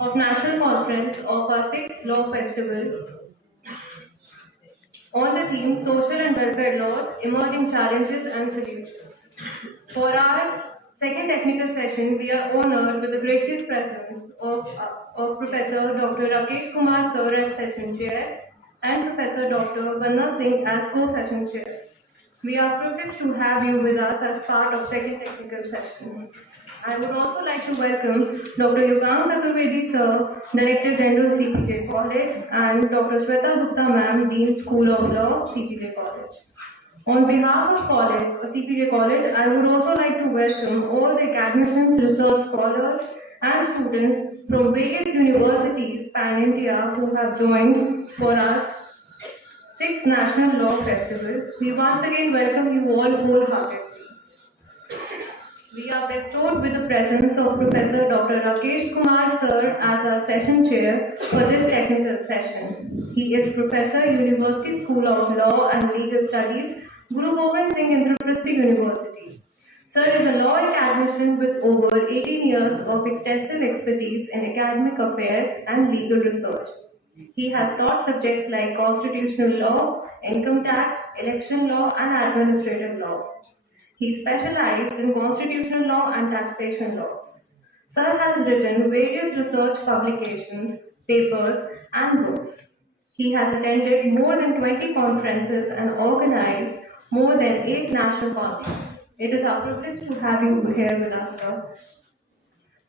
of National Conference of our 6th Law Festival on the theme Social and Welfare Laws, Emerging Challenges and Solutions. For our second technical session, we are honored with the gracious presence of Professor Dr. Rakesh Kumar Sir as Session Chair and Professor Dr. Vandana Singh as Co-Session Chair. We are privileged to have you with us as part of second technical session. I would also like to welcome Dr. Ggsipu Sir, Director General CPJ College, and Dr. Shweta Gupta Ma'am, Dean School of Law, CPJ College. On behalf of CPJ College, I would also like to welcome all the academicians, research scholars, and students from various universities pan-India who have joined for us 6th National Law Festival. We once again welcome you all wholeheartedly. We are bestowed with the presence of Professor Dr. Rakesh Kumar Sir as our session chair for this technical session. He is Professor, University School of Law and Legal Studies, Guru Gobind Singh Indraprastha University. Sir is a law academician with over 18 years of extensive expertise in academic affairs and legal research. He has taught subjects like constitutional law, income tax, election law, and administrative law. He specialized in constitutional law and taxation laws. Sir has written various research publications, papers, and books. He has attended more than 20 conferences and organized more than 8 national conferences. It is our privilege to have you here with us, sir.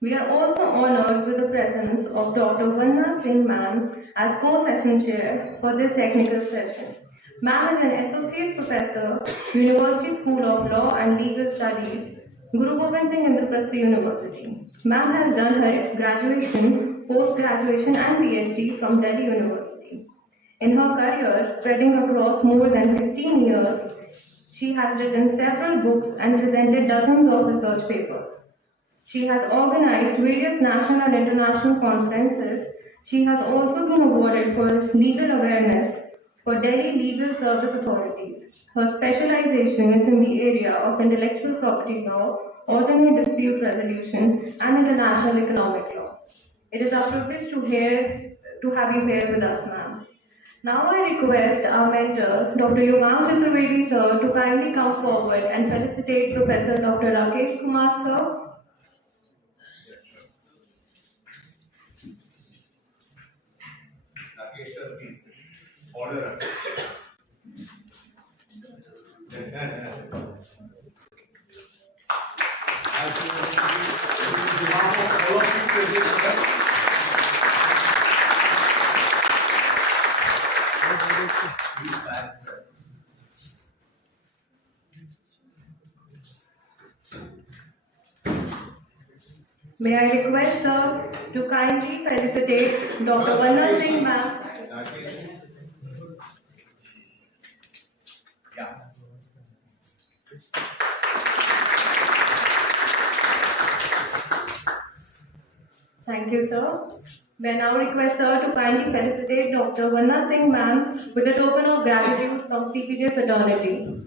We are also honored with the presence of Dr. Vandana Singh Ma'am as co-session chair for this technical session. Ma'am is an associate professor, University School of Law and Legal Studies, Guru Gobind Singh Indraprastha University. Ma'am has done her graduation, post-graduation and PhD from Delhi University. In her career, spreading across more than 16 years, she has written several books and presented dozens of research papers. She has organized various national and international conferences. She has also been awarded for legal awareness for Delhi Legal Service Authorities. Her specialization is in the area of intellectual property law, alternate dispute resolution, and international economic law. It is our privilege to have you here with us, ma'am. Now I request our mentor, Dr. Ggsipu Sir, to kindly come forward and felicitate Professor Dr. Rakesh Kumar Sir. Rakesh sir, please order us. May I request sir to kindly felicitate Dr. Vandana Singh ma'am. Yeah. Thank you, sir. May I now request sir to kindly felicitate Dr. Vandana Singh ma'am with a token of gratitude from CPJ fraternity.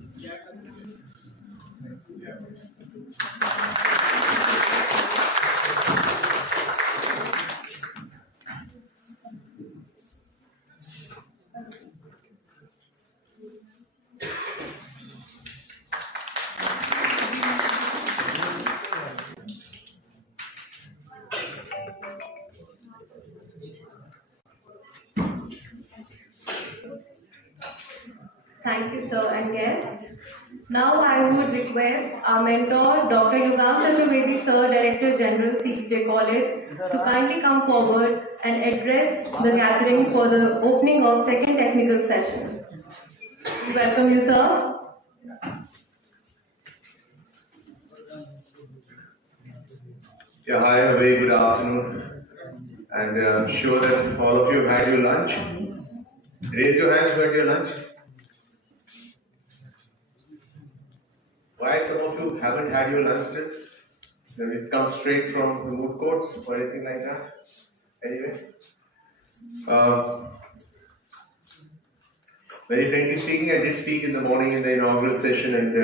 Thank you, sir, and guests. Now I would request our mentor, Dr. Ggsipu Sir, Director General, CPJ College, to kindly come forward and address the gathering for the opening of second technical session. Welcome you, sir. Yeah, hi, a very good afternoon. And I'm sure that all of you have had your lunch. Raise your hands who had your lunch. Why some of you haven't had your lunch still? Have you come straight from the moot courts or anything like that? Anyway. Very frankly speaking, I did speak in the morning in the inaugural session, and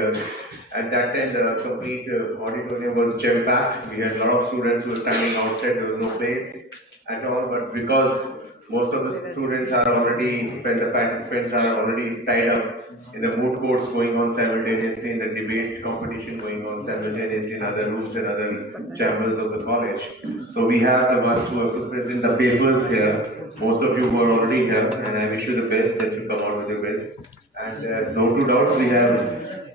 at that time the complete auditorium was jam-packed. We had a lot of students who were standing outside, there was no place. at all, but because most of the students are already, when the participants are already tied up in the moot courts going on simultaneously, in the debate competition going on simultaneously in other rooms and other chambers of the college. So we have the ones who have to present the papers here. Most of you who are already here, and I wish you the best that you come out with your best. And no two doubts, we have,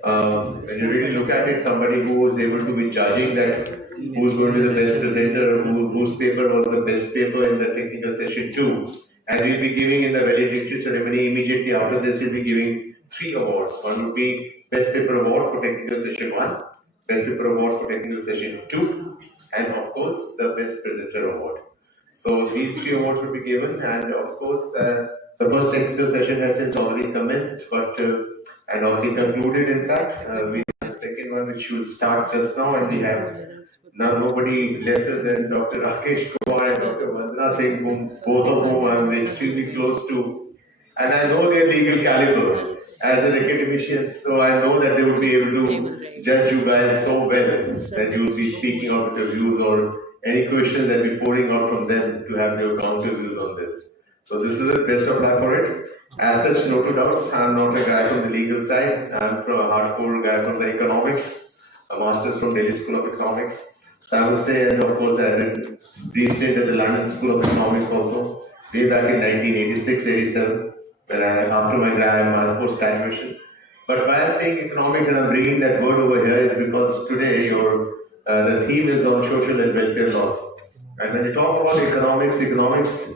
when you really look at it, somebody who is able to be judging that who's going to be the best presenter, whose paper was the best paper in the technical session 2. And we'll be giving in the valedictory ceremony immediately after this, we'll be giving 3 awards. One would be Best Paper Award for Technical Session 1, Best Paper Award for Technical Session 2, and of course the Best Presenter Award. So these 3 awards will be given, and of course the first technical session has since already commenced, but and already concluded. In fact, we have the second one which will start just now, and we have now nobody lesser than Dr. Rakesh Kumar and Dr. Vandana Singh, both of whom I am extremely close to, and I know their legal caliber as an academicians, so I know that they will be able to judge you guys so well that you will be speaking out your views or any questions that will be pouring out from them to have their counter views on this. So this is the best of luck for it. As such, no two doubts, I'm not a guy from the legal side. I'm from a hardcore guy from the economics, a master's from Delhi School of Economics. So I would say, and of course, I did brief stint at the London School of Economics also, way back in 1986-87, when after my post-graduation. But why I'm saying economics and I'm bringing that word over here is because today the theme is on social and welfare laws. And when you talk about economics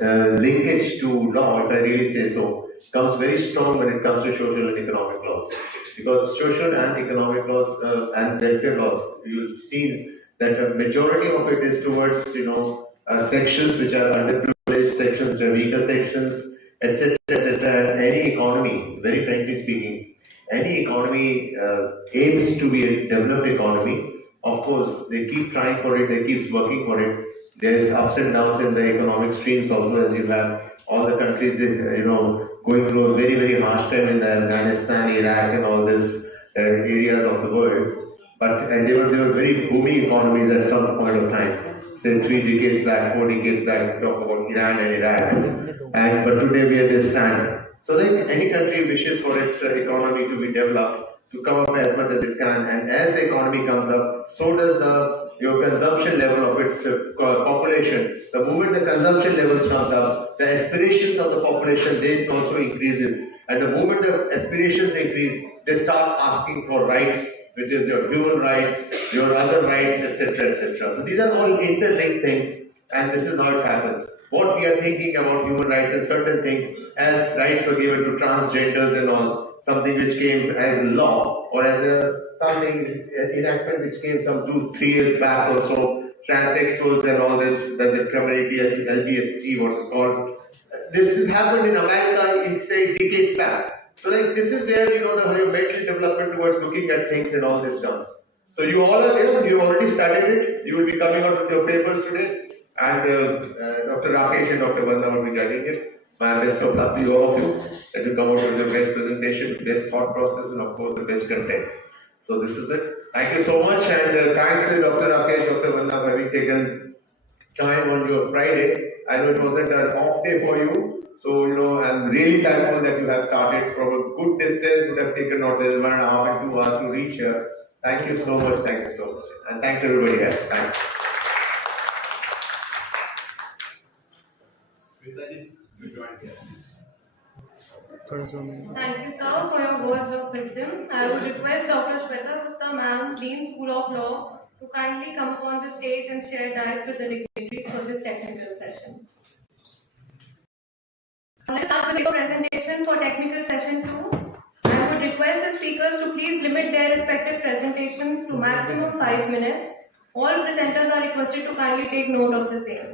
linkage to law, if I really say so, comes very strong when it comes to social and economic laws. Because social and economic laws and welfare laws, you'll see that a majority of it is towards, sections which are underprivileged, sections which are weaker sections, etc., etc. And any economy, very frankly speaking, any economy aims to be a developed economy. Of course, they keep trying for it, they keep working for it. There's ups and downs in the economic streams also, as you have all the countries, going through a very, very harsh time in Afghanistan, Iraq, and all these areas of the world. And they were very booming economies at some point of time. Say 3 decades back, 4 decades back, we talk about Iran and Iraq. But today we are this stand. So like any country wishes for its economy to be developed, to come up as much as it can, and as the economy comes up, so does your consumption level of its population. The moment the consumption levels comes up, the aspirations of the population they also increases. And the moment the aspirations increase, they start asking for rights, which is your human right, your other rights, etc., etc. So these are all interlinked things, and this is how it happens. What we are thinking about human rights and certain things, as rights were given to transgenders and all, something which came as law or as something enactment which came some 2-3 years back or so, transsexuals and all this, the community LGBTQ, what's it called. This has happened in America in say decades back. So like this is where the mental development towards looking at things and all this comes. So you all are there, you already started it, you will be coming out with your papers today, and Dr. Rakesh and Dr. Vandana will be judging it. My best of luck to you all of you, that you come out with the best presentation, best thought process, and of course the best content. So this is it. Thank you so much, and thanks to Dr. Rakesh, Dr. Vandana for having taken time on your Friday. I know it wasn't an off day for you, so I'm really thankful that you have started from a good distance. Would have taken not less than 1.5 and 2 hours to reach here. Thank you so much, and thanks everybody here. Thanks. Thank you, sir, for your words of wisdom. I would request Dr. Shweta Gupta, ma'am, Dean School of Law, to kindly come up on the stage and share dice with the dignitaries for this technical session. Let's start with your presentation for technical session 2. I would request the speakers to please limit their respective presentations to maximum 5 minutes. All presenters are requested to kindly take note of the same.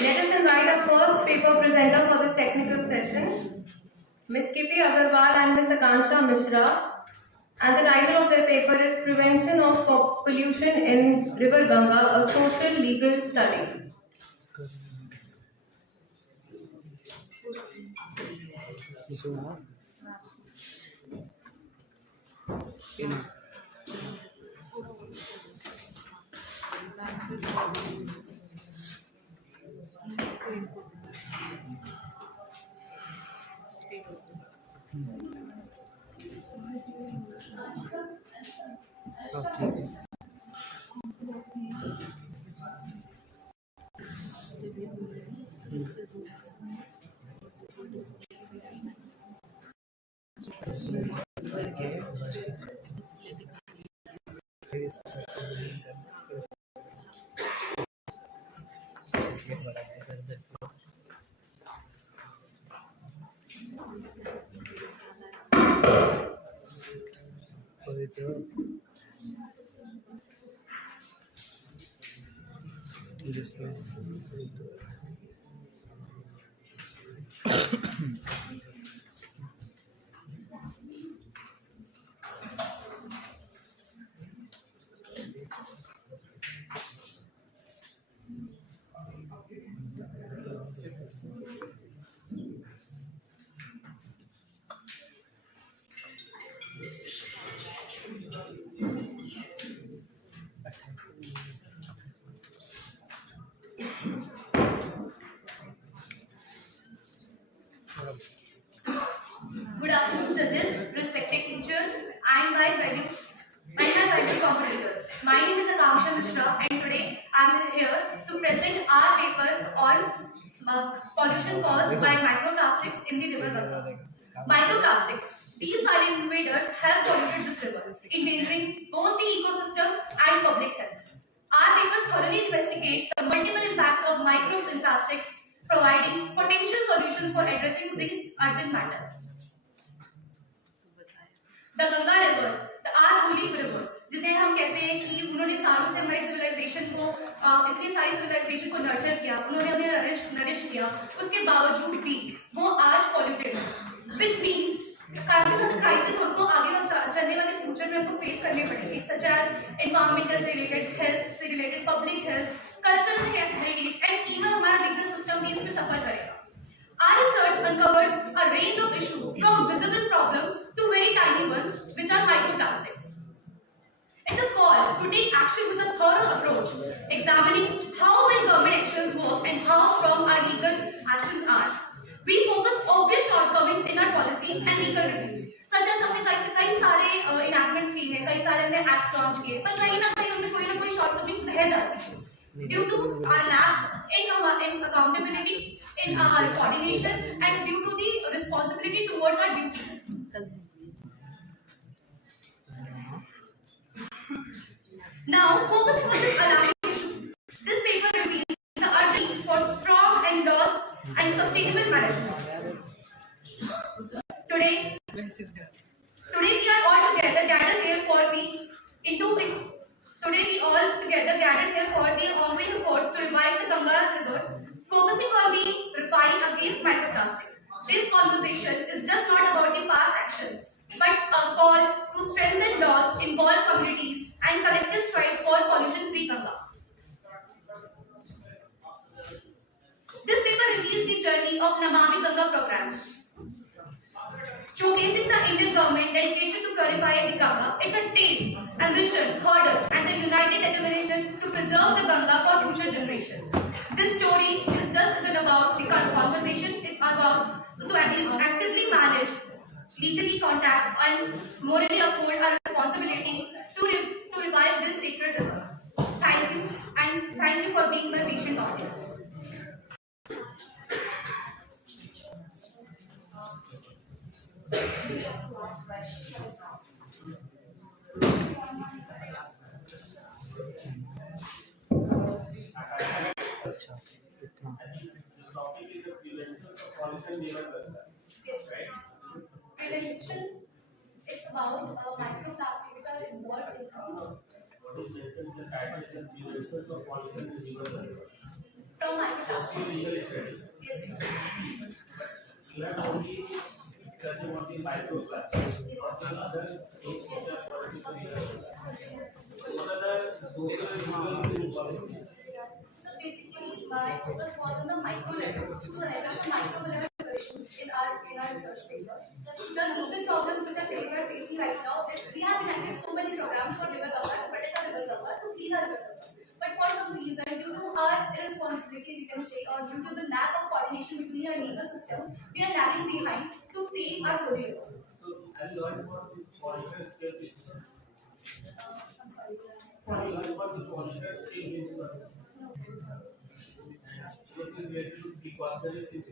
Let us invite our first paper presenter for this technical session, Ms. Kippy Agarwal and Ms. Akansha Mishra. And the title of their paper is Prevention of Pollution in River Ganga, a Social Legal Study. Good afternoon, judges, respected teachers, and my valued competitors. My name is Akanksha Mishra, and today I am here to present our paper on pollution caused by microplastics in the river Ganga. Microplastics. These silent invaders have polluted this river, endangering both the ecosystem and public health. Our paper thoroughly investigates the multiple impacts of microplastics, providing potential solutions for addressing these urgent matters. The Ganga river, the our holy river, जिन्हें हम कहते हैं कि उन्होंने सालों से हमारी civilisation को इतनी सारी सिविलाइजेशन को नर्चर किया, उन्होंने हमें नरिश किया, उसके बावजूद भी वो आज पॉल्यूटेड है, which means काफी ज्यादा क्राइसिस हमको आगे चलने वाले फ्यूचर में हमको फेस करने पड़ेंगे, such as environmental से related, health से related, public health, cultural heritage, and even हमारा legal system भी इसमें सफर करेगा. Our research uncovers a range of issues from visible problems to very tiny ones, which are microplastics. It's a call to take action with a thorough approach, examining how well government actions work and how strong our legal actions are. We focus obvious shortcomings in our policies and legal reviews, such as हमने कई सारे enactments किए हैं, कई सारे हमने acts launch किए, पर कहीं ना कहीं उनमें कोई ना कोई shortcomings रह जाती हैं. Due to our lack in accountability, in our coordination, and due to the responsibility towards our duty. Now, focusing on this alarming issue, this paper reveals the urgent need for strong, endorsed, and sustainable management. Today we are all together gathered here for the ongoing efforts to revive the Ganga rivers, focusing on the fight against microplastics. This conversation is just not about the past actions, but a call to strengthen laws, involve communities, and collective strive for pollution-free Ganga. This paper reveals the journey of Namami Ganga program, showcasing the Indian government dedication to purify the Ganga. It's a tale, ambition, hurdles, and the united determination to preserve the Ganga for future generations. This story is just about the conversation. It's about to actively manage, legally contact, and morally uphold our responsibility to revive this sacred river. Thank you, and thank you for being my patient audience. Prevention, it's about microplastics which are involved in from microplastics. Yes. You have only discussion on the microplastics, not the other. So basically, my focus was on the micro level to address the micro level issues in our research paper. The legal problems which we are facing right now is we have enacted so many programs for river Ganga to protect our river Ganga, to clean our river Ganga. But for some reason, due to our are irresponsibility, we can say, or due to the lack of coordination between our legal system, we are lagging behind to save our career. So, have you learned about this political skills? I'm sorry. Have you learned about the political skills? What is related to the possibilities?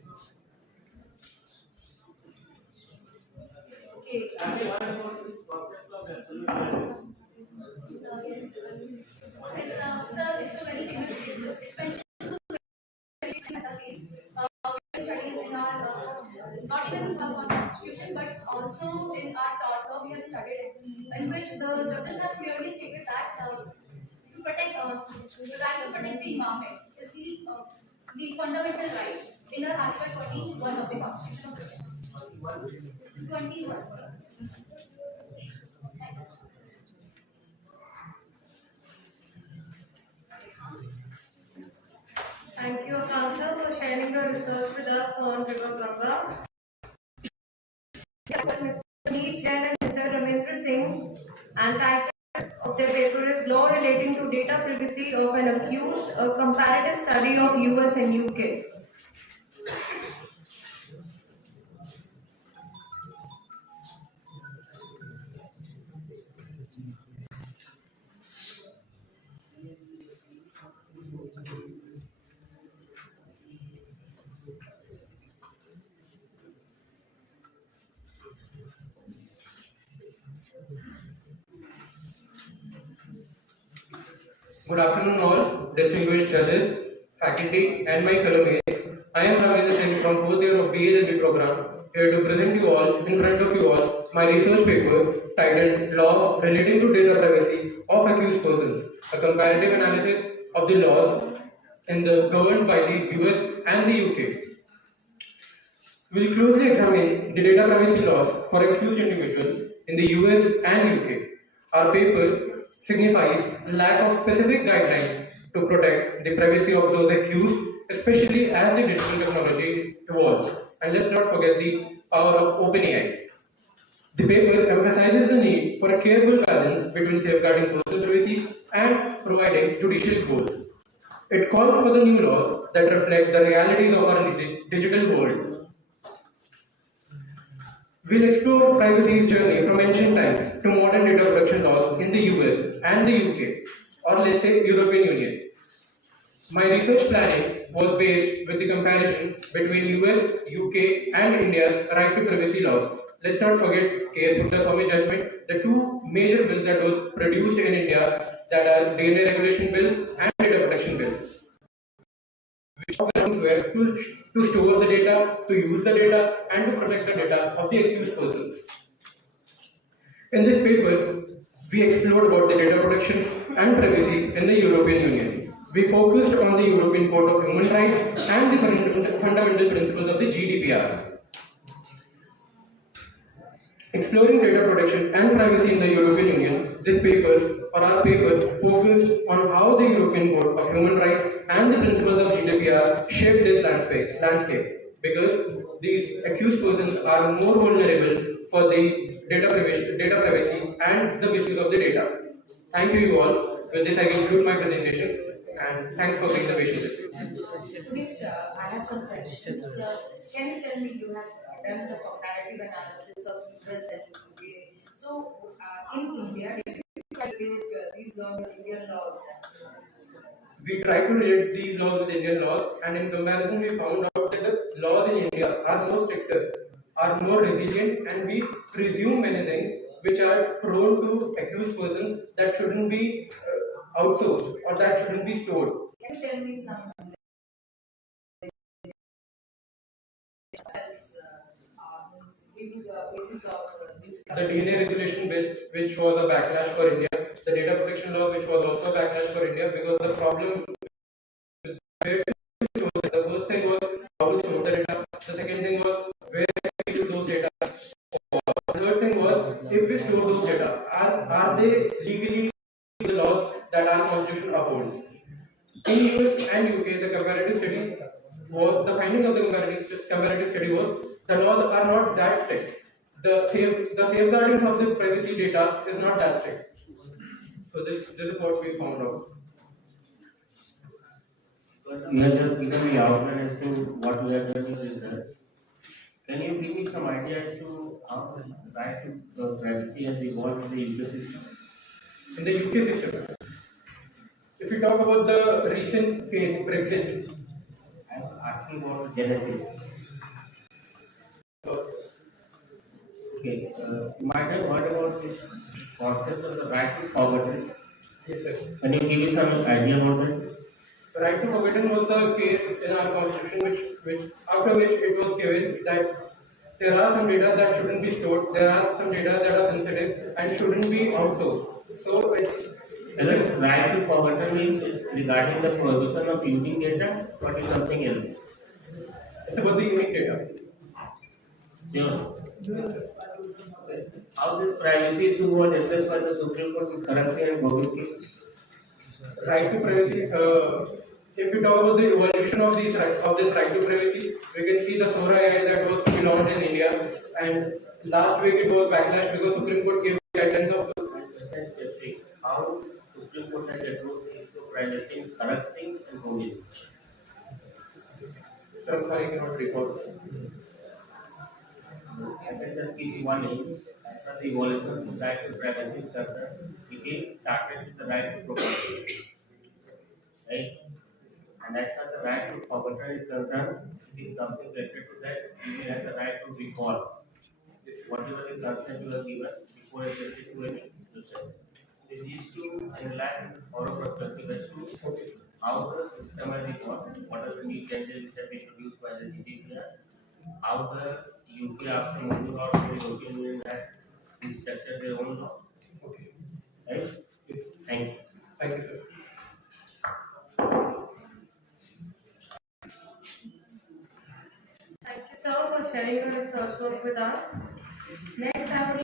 Okay. Have you learned about this concept of absolute value? Yes. It's a very famous case. It mentions another case. Studies in our not even in our constitution, but also in our tort law we have studied it, in which the judges have clearly stated that to protect the right to protect the environment is the fundamental right in our Article 21 of the Constitution of India. 21. Thank you, Akansha, for sharing your research with us on River Ganga. Mr. Puneet Jain and Mr. Ramendra Singh, and title of their paper is Law Relating to Data Privacy of an Accused, a Comparative Study of US and UK. Good afternoon all, distinguished judges, faculty and my fellow mates. I am Vandana Singh from 4th year of B.A.Ll.B program, here to present you all, in front of you all, my research paper titled Law Relating to Data Privacy of Accused Persons, a comparative analysis of the laws governed by the US and the UK. We will closely examine the data privacy laws for accused individuals in the US and UK. Our paper signifies lack of specific guidelines to protect the privacy of those accused, especially as the digital technology evolves. And let's not forget the power of OpenAI. The paper emphasizes the need for a careful balance between safeguarding personal privacy and providing judicial goals. It calls for the new laws that reflect the realities of our digital world. We'll explore privacy's journey from ancient times to modern data protection laws in the US and the UK, or let's say European Union. My research planning was based with the comparison between US, UK and India's right to privacy laws. Let's not forget case Swami judgment, the two major bills that were produced in India, that are DNA regulation bills and data protection bills. Which were to store the data, to use the data, and to protect the data of the accused persons. In this paper, we explored about the data protection and privacy in the European Union. We focused on the European Court of Human Rights and the fundamental principles of the GDPR. Exploring data protection and privacy in the European Union, this paper, or our paper, focused on how the European Court of Human Rights and the principles of GDPR shape this landscape, because these accused persons are more vulnerable for the data privacy and the misuse of the data. Thank you all. With this, I conclude my presentation, and thanks for being the patient. Smith, I have some questions. Can you tell me, you have done the comparative analysis of US and UK. So, in India, did you calculate these laws with Indian laws? We tried to relate these laws with Indian laws, and in comparison, we found out that the laws in India are more stricter, are more resilient, and we presume many things which are prone to accused persons that shouldn't be outsourced or that shouldn't be stored. Can you tell me some basis of this? The DNA regulation bill, which was a backlash for India, the data protection law, which was also a backlash for India, because the problem with where to store it. The first thing was how to store the data. The second thing was where to use those data. The third thing was, if we store those data, are they legally the laws that our constitution upholds? In US and UK, the comparative study was, the finding of the comparative study was, the laws are not that strict. The safeguarding of the privacy data is not that strict. So this is what we found out. But we have just given the outline as to what we are doing in research. Can you give me some idea as to how the right to privacy has evolved in the UK system? In the UK system, if you talk about the recent case, Brexit, I'm asking about the genesis. Okay, you might have heard about this concept of the right to forgotten. yes, sir. Can you give me some idea about that? The right to forgotten was the case in our constitution, which after which it was given that there are some data that shouldn't be stored, there are some data that are sensitive and shouldn't be outsourced. So And the right to forgotten means regarding the prohibition of using data, or is something else? it's about the unique data. Sure. How this privacy issue was addressed by the Supreme Court in currency and Govind case? Right to privacy. If we talk about the evolution of this right to privacy, we can see the SORA AI that was launched in India, and last week it was backlash because Supreme Court gave guidelines of How Supreme Court has addressed the issue of privacy in currency and Govind? I'm sorry, I cannot recall. I can just give you one name. As per the evolution of the right to privacy is concerned, it started with the right to property. Right? And as far as the right to forgotten is concerned, it is something related to that you will have the right to recall. Whatever the consent you have given before it gets to any system. This is to analyze our perspective as to how the system has evolved, what are the new changes which have been introduced by the GDPR, how the UK after moving out from the European Union has restructured their own law. Okay. Right? Yes. Thank you. Thank you, sir. Thank you, sir, for sharing your research work with us. Next, I would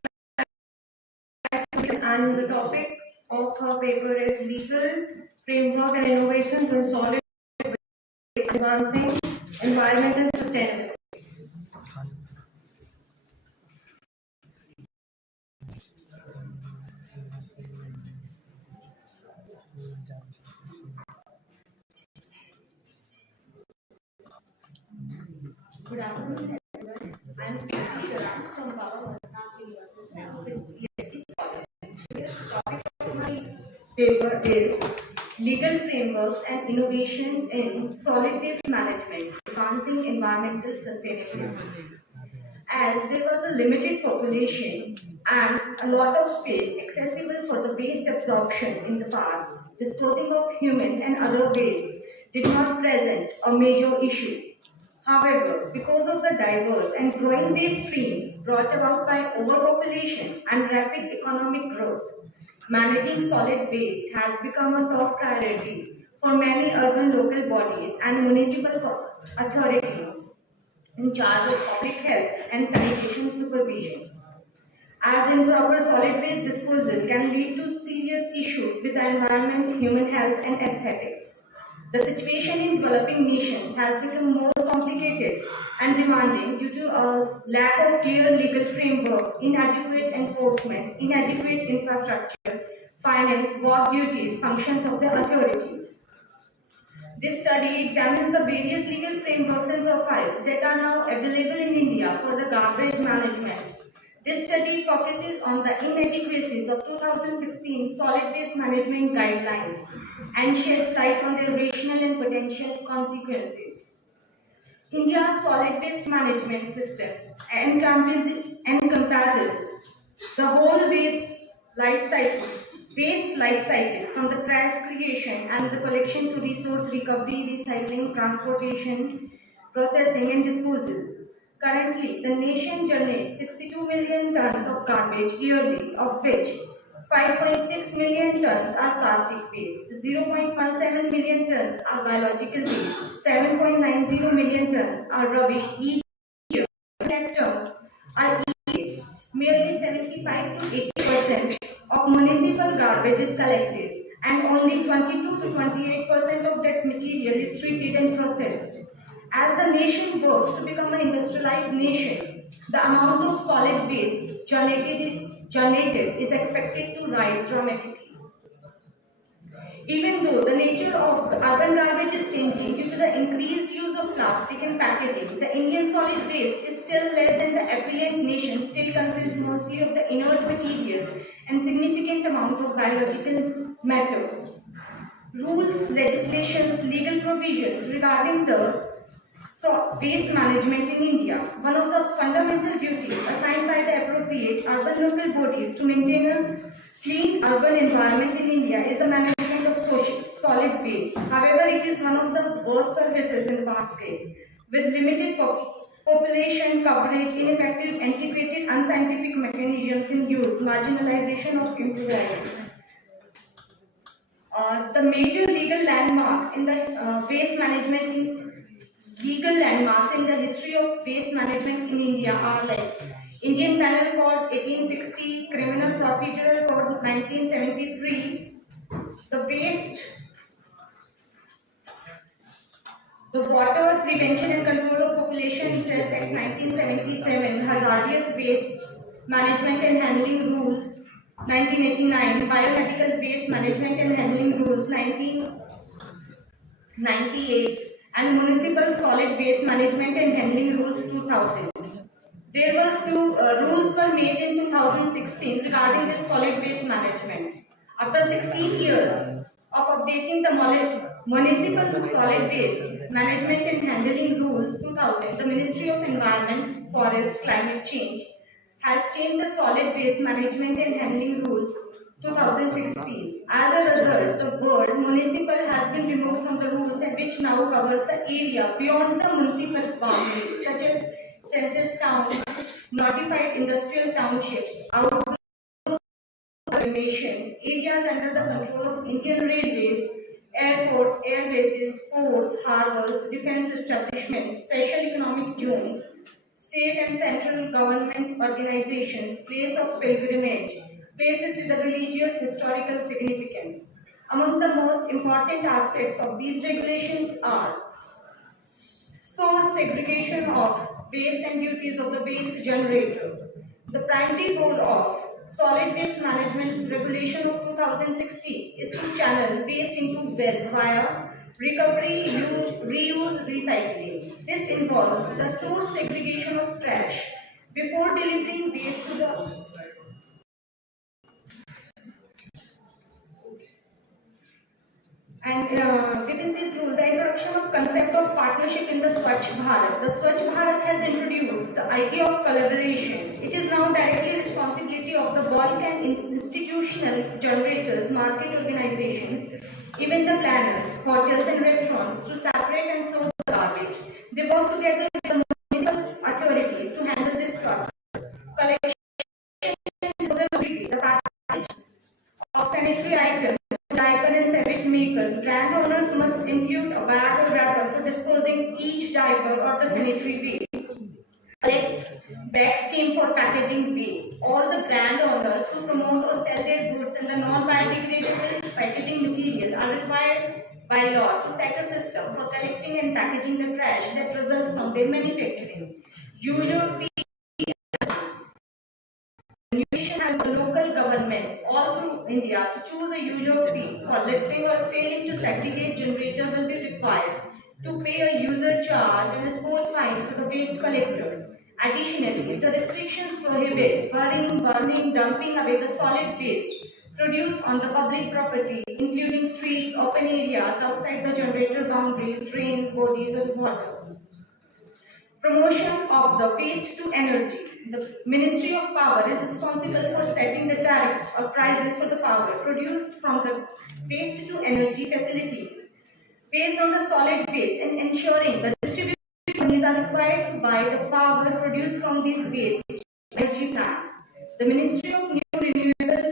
like to, and the topic of her paper is Legal Framework and Innovations in Solid Waste Advancing Environmental Sustainability. Good afternoon, everyone. I am Sushil Sharan from University. The topic of my Paper is Legal Frameworks and Innovations in Solid Waste Management, Advancing Environmental Sustainability. As there was a limited population and a lot of space accessible for the waste absorption in the past, disposing of human and other waste did not present a major issue. However, because of the diverse and growing waste streams brought about by overpopulation and rapid economic growth, managing solid waste has become a top priority for many urban local bodies and municipal authorities in charge of public health and sanitation supervision. As improper solid waste disposal can lead to serious issues with the environment, human health, and aesthetics. The situation in developing nations has become more complicated and demanding due to a lack of clear legal framework, inadequate enforcement, inadequate infrastructure, finance, work duties, functions of the authorities. This study examines the various legal frameworks and profiles that are now available in India for the garbage management. This study focuses on the inadequacies of 2016 solid waste management guidelines and sheds light on their rational and potential consequences. India's solid waste management system encompasses the whole waste life cycle from the trash creation and the collection to resource recovery, recycling, transportation, processing and disposal. Currently, the nation generates 62 million tons of garbage yearly, of which 5.6 million tons are plastic waste, 0.17 million tons are biological waste, 7.90 million tons are rubbish each year. Net tons are waste. Merely 75 to 80% of municipal garbage is collected, and only 22 to 28% of that material is treated and processed. As the nation works to become an industrialized nation, the amount of solid waste generated is expected to rise dramatically. Even though the nature of the urban garbage is changing due to the increased use of plastic in packaging, the Indian solid waste is still less than the affluent nation, still consists mostly of the inert material and significant amount of biological matter. Rules, legislations, legal provisions regarding the waste management in India. One of the fundamental duties assigned by the appropriate urban local bodies to maintain a clean urban environment in India is the management of solid waste. However, it is one of the worst services in the basket, with limited population coverage, ineffective, antiquated, unscientific mechanisms in use, marginalization of improvisers. The major legal landmarks in the legal landmarks in the history of waste management in India are like Indian Penal Code 1860, Criminal Procedural Code 1973, the Water Prevention and Control of Population Cess Act 1977, Hazardous Waste Management and Handling Rules 1989, Biomedical Waste Management and Handling Rules 1998, and Municipal Solid Waste Management and Handling Rules 2000. There were few rules were made in 2016 regarding this solid waste management. After 16 years of updating the Municipal Solid Waste Management and Handling Rules 2000, the Ministry of Environment, Forest, Climate Change has changed the solid waste management and handling rules 2016. As a result, the word municipal has been removed from the rules, and which now covers the area beyond the municipal boundaries, such as census towns, notified industrial townships, outdoor nations, areas under the control of Indian Railways, airports, air bases, ports, harbors, defense establishments, special economic zones, state and central government organizations, place of pilgrimage, places with a religious historical significance. Among the most important aspects of these regulations are source segregation of waste and duties of the waste generator. The primary goal of Solid Waste Management's regulation of 2016 is to channel waste into wealth via recovery, use, reuse, recycling. This involves the source segregation of trash before delivering waste to the within this rule, the introduction of concept of partnership in the Swachh Bharat. The Swachh Bharat has introduced the idea of collaboration. It is now directly responsibility of the bulk and institutional generators, market organizations, even the planners, hotels and restaurants to separate and sort the garbage. They work together with the municipal authorities to handle this process. Collection the package of sanitary items, diaper and fabric makers, brand owners must include a bag or wrapper for disposing each diaper or the sanitary waste. Collect bag scheme for packaging waste. All the brand owners who promote or sell their goods in the non-biodegradable packaging material are required by law to set a system for collecting and packaging the trash that results from their manufacturing. User fee. Nation and local governments all through India to choose a user fee for lifting or failing to segregate generator will be required to pay a user charge and a small fine to the waste collector. Additionally, the restrictions prohibit burning, dumping away the solid waste produced on the public property, including streets, open areas outside the generator boundaries, drains, bodies of water. Promotion of the waste to energy. The Ministry of Power is responsible for setting the tariff or prices for the power produced from the waste to energy facilities based on the solid waste and ensuring the distribution companies are required to buy the power produced from these waste energy plants. The Ministry of New Renewable